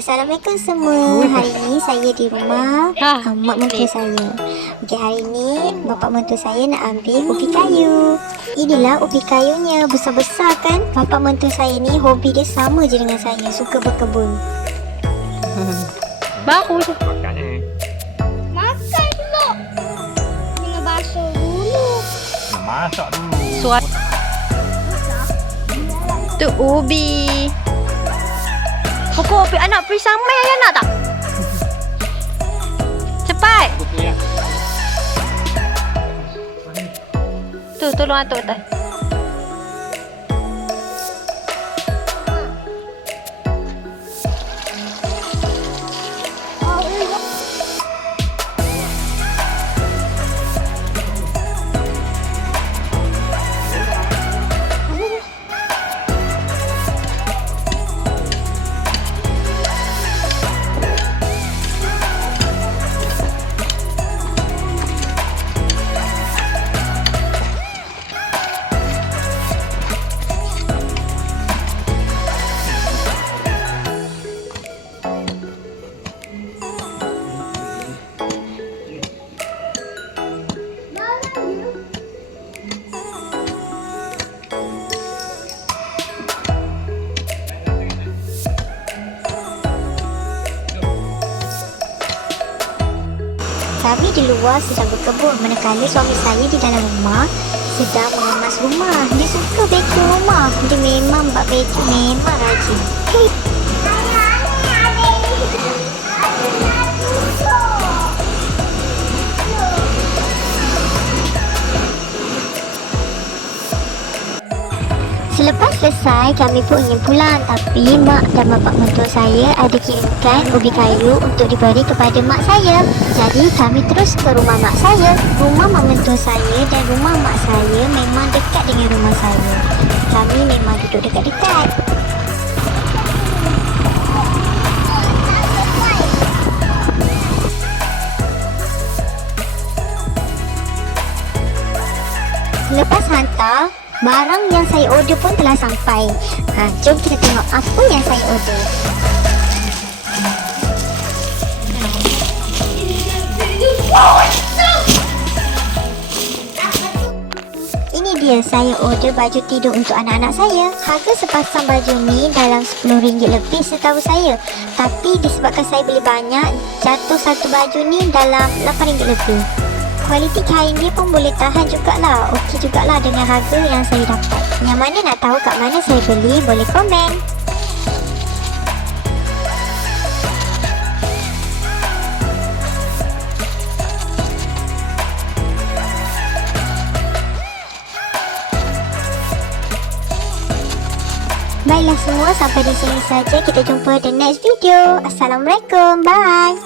Assalamualaikum semua. Hari ni saya di rumah mak mentua saya. Okey, hari ni bapa mentua saya nak ambil ubi kayu. Inilah ubi kayunya, besar-besar kan? Bapa mentua saya ni hobi dia sama je dengan saya, suka berkebun. Baru je. Makan dulu. Kena basuh dulu. Nak masak dulu. Suat. Tu ubi. Pokok ubi anak pergi samai ayah nak tak? Cepat. Tu tolong atuk atas. Kami di luar sedang berkebun, manakala suami saya di dalam rumah sedang mengemas rumah. Dia suka vacuum rumah. Dia memang buat vacuum, memang rajin. Selepas selesai, kami pun ingin pulang, tapi mak dan bapa mentua saya ada kirimkan ubi kayu untuk diberi kepada mak saya. Jadi kami terus ke rumah mak saya. Rumah mak mentua saya dan rumah mak saya memang dekat dengan rumah saya. Kami memang duduk dekat-dekat. Selepas hantar, barang yang saya order pun telah sampai. Jom kita tengok apa yang saya order. Ini dia, saya order baju tidur untuk anak-anak saya. Harga sepasang baju ni dalam RM10 lebih setahu saya. Tapi disebabkan saya beli banyak, jatuh satu baju ni dalam RM8 lebih. Kualiti kain dia pun boleh tahan jugalah. Okey jugalah dengan harga yang saya dapat. Yang mana nak tahu kat mana saya beli, boleh komen. Baiklah semua, sampai di sini saja. Kita jumpa di next video. Assalamualaikum. Bye.